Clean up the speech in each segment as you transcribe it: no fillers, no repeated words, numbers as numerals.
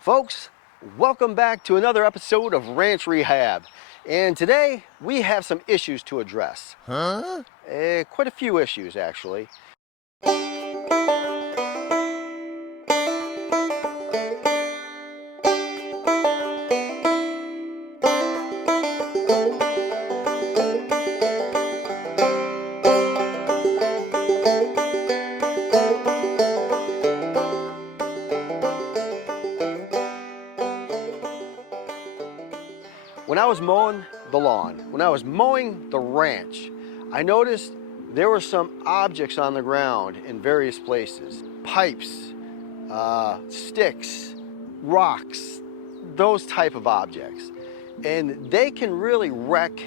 Folks, welcome back to another episode of Ranch Rehab. And today we have some issues to address. Quite a few issues, actually. When I was mowing the lawn, when I was mowing the ranch, I noticed there were some objects on the ground in various places. Pipes, sticks, rocks, those type of objects. And they can really wreck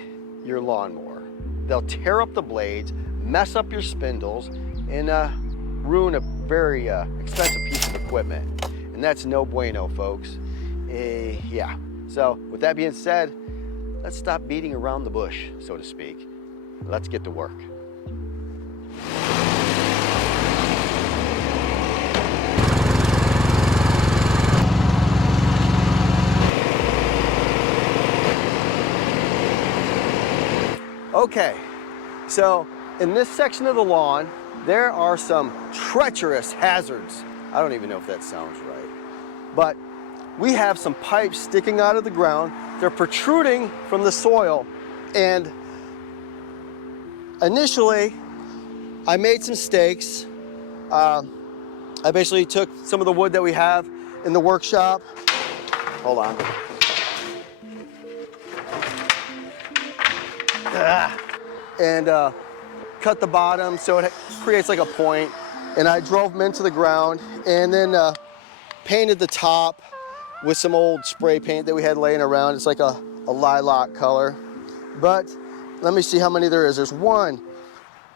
your lawnmower. They'll tear up the blades, mess up your spindles, and ruin a very expensive piece of equipment. And that's no bueno, folks. Yeah. So with that being said, let's stop beating around the bush, so to speak. Let's get to work. Okay, so in this section of the lawn, there are some treacherous hazards. I don't even know if that sounds right, but we have some pipes sticking out of the ground. They're protruding from the soil. And initially, I made some stakes. I basically took some of the wood that we have in the workshop. Hold on. And cut the bottom so it creates like a point. And I drove them into the ground and then painted the top with some old spray paint that we had laying around. It's like a lilac color. But let me see how many there is. There's one.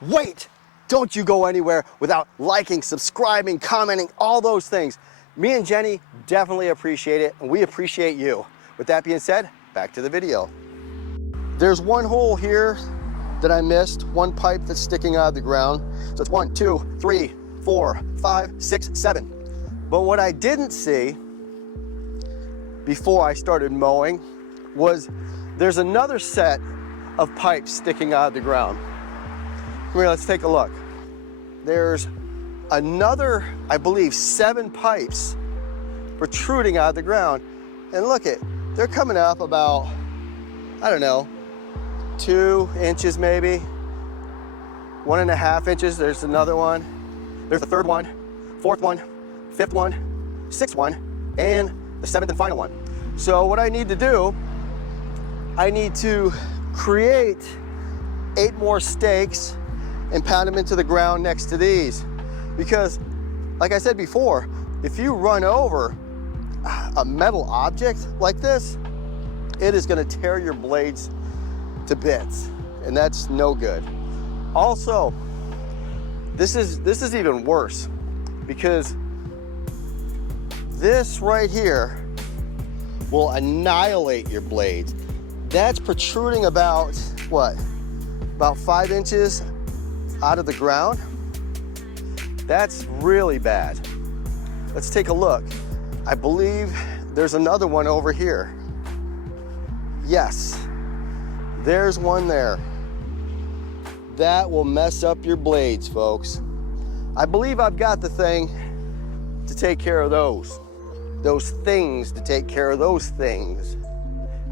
Wait, don't you go anywhere without liking, subscribing, commenting, all those things. Me and Jenny definitely appreciate it, and we appreciate you. With that being said, back to the video. There's one hole here that I missed, one pipe that's sticking out of the ground. So it's 1, 2, 3, 4, 5, 6, 7. But what I didn't see before I started mowing was there's another set of pipes sticking out of the ground. Come here, let's take a look. There's another, I believe, 7 pipes protruding out of the ground. And look it, they're coming up about, I don't know, 2 inches maybe, 1.5 inches. There's another one. There's the 3rd one, 4th one, 5th one, 6th one, and the 7th and final one. So what I need to do, I need to create 8 more stakes and pound them into the ground next to these. Because, like I said before, if you run over a metal object like this, it is gonna tear your blades to bits, and that's no good. Also, this is even worse, because this right here will annihilate your blades. That's protruding about, what? About 5 inches out of the ground. That's really bad. Let's take a look. I believe there's another one over here. Yes, there's one there. That will mess up your blades, folks. I believe I've got the thing to take care of those things to take care of those things.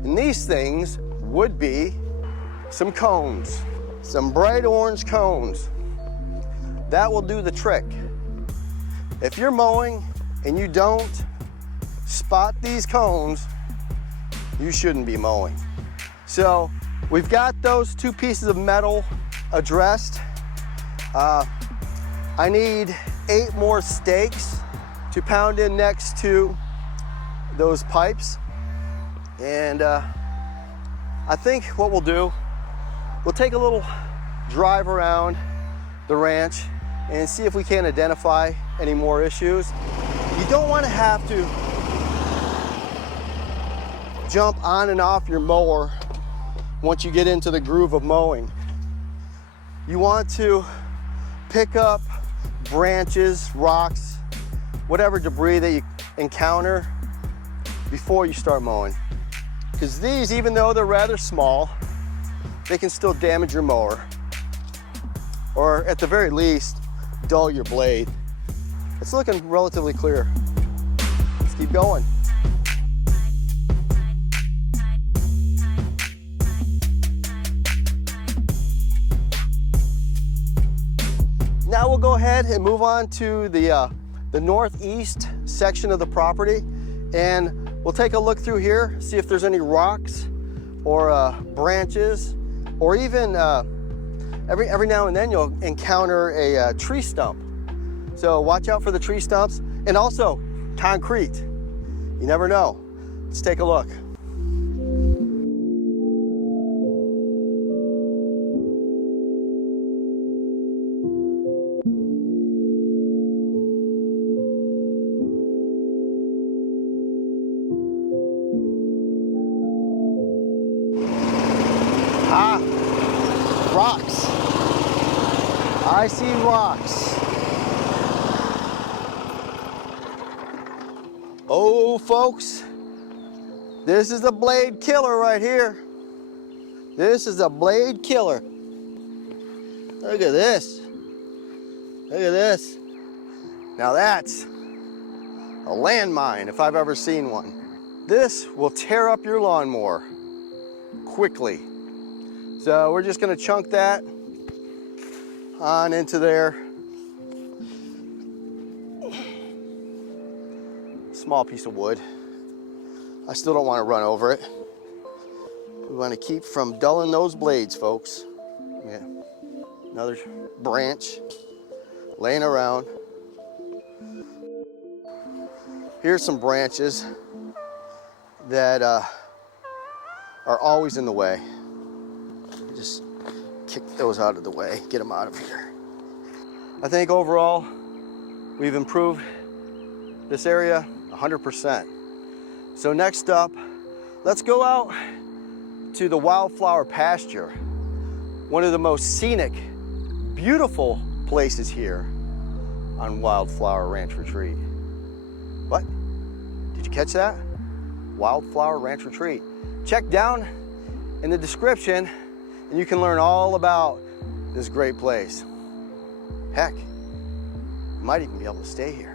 And these things would be some cones, some bright orange cones. That will do the trick. If you're mowing and you don't spot these cones, you shouldn't be mowing. So we've got those 2 pieces of metal addressed. I need 8 more stakes to pound in next to those pipes. And I think what we'll do, we'll take a little drive around the ranch and see if we can identify any more issues. You don't want to have to jump on and off your mower once you get into the groove of mowing. You want to pick up branches, rocks, whatever debris that you encounter, before you start mowing. Because these, even though they're rather small, they can still damage your mower. Or at the very least, dull your blade. It's looking relatively clear. Let's keep going. Now we'll go ahead and move on to the northeast section of the property, and we'll take a look through here, see if there's any rocks or branches, or even every now and then you'll encounter a tree stump. So watch out for the tree stumps, and also concrete. You never know. Let's take a look. Ah, rocks. I see rocks. Oh, folks, this is a blade killer right here. This is a blade killer. Look at this. Look at this. Now that's a landmine if I've ever seen one. This will tear up your lawnmower quickly. So we're just gonna chunk that on into there. Small piece of wood. I still don't want to run over it. We want to keep from dulling those blades, folks. Yeah. Another branch laying around. Here's some branches that are always in the way. Just kick those out of the way, get them out of here. I think overall we've improved this area 100%. So next up, let's go out to the wildflower pasture, one of the most scenic, beautiful places here on Wildflower Ranch Retreat. What? Did you catch that? Wildflower Ranch Retreat. Check down in the description and you can learn all about this great place. Heck, you might even be able to stay here.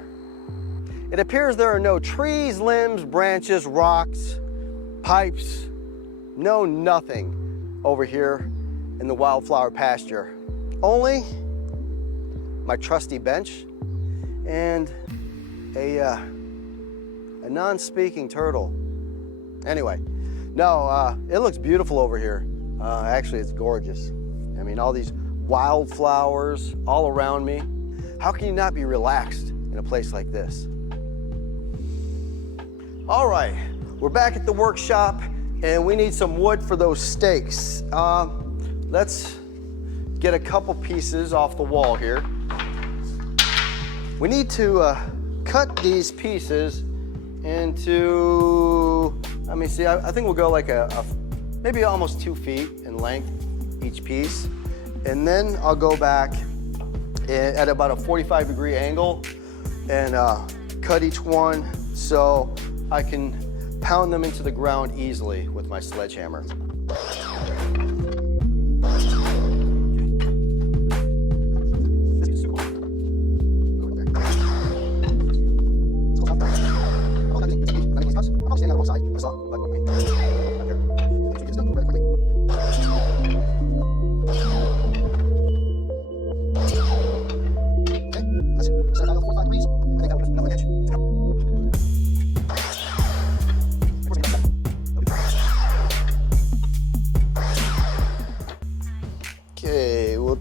It appears there are no trees, limbs, branches, rocks, pipes, no nothing over here in the wildflower pasture. Only my trusty bench and a non-speaking turtle. Anyway, no, it looks beautiful over here. Actually, it's gorgeous. I mean, all these wildflowers all around me. How can you not be relaxed in a place like this? All right, we're back at the workshop and we need some wood for those stakes. Let's get a couple pieces off the wall here. We need to cut these pieces into, let me see, I think we'll go like maybe almost 2 feet in length each piece. And then I'll go back at about a 45-degree angle and cut each one so I can pound them into the ground easily with my sledgehammer.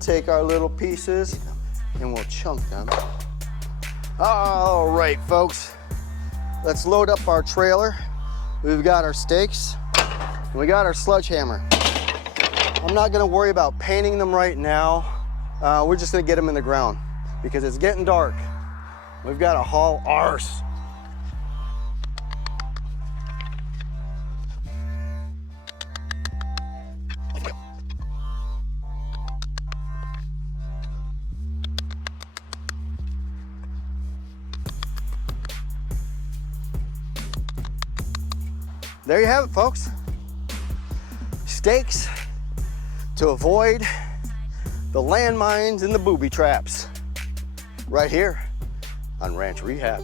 Take our little pieces and we'll chunk them. All right, folks, let's load up our trailer. We've got our stakes and we got our sledgehammer. I'm not gonna worry about painting them right now. We're just gonna get them in the ground because it's getting dark. We've got to haul ours. there you have it, folks. Stakes to avoid the landmines and the booby traps right here on Ranch Rehab.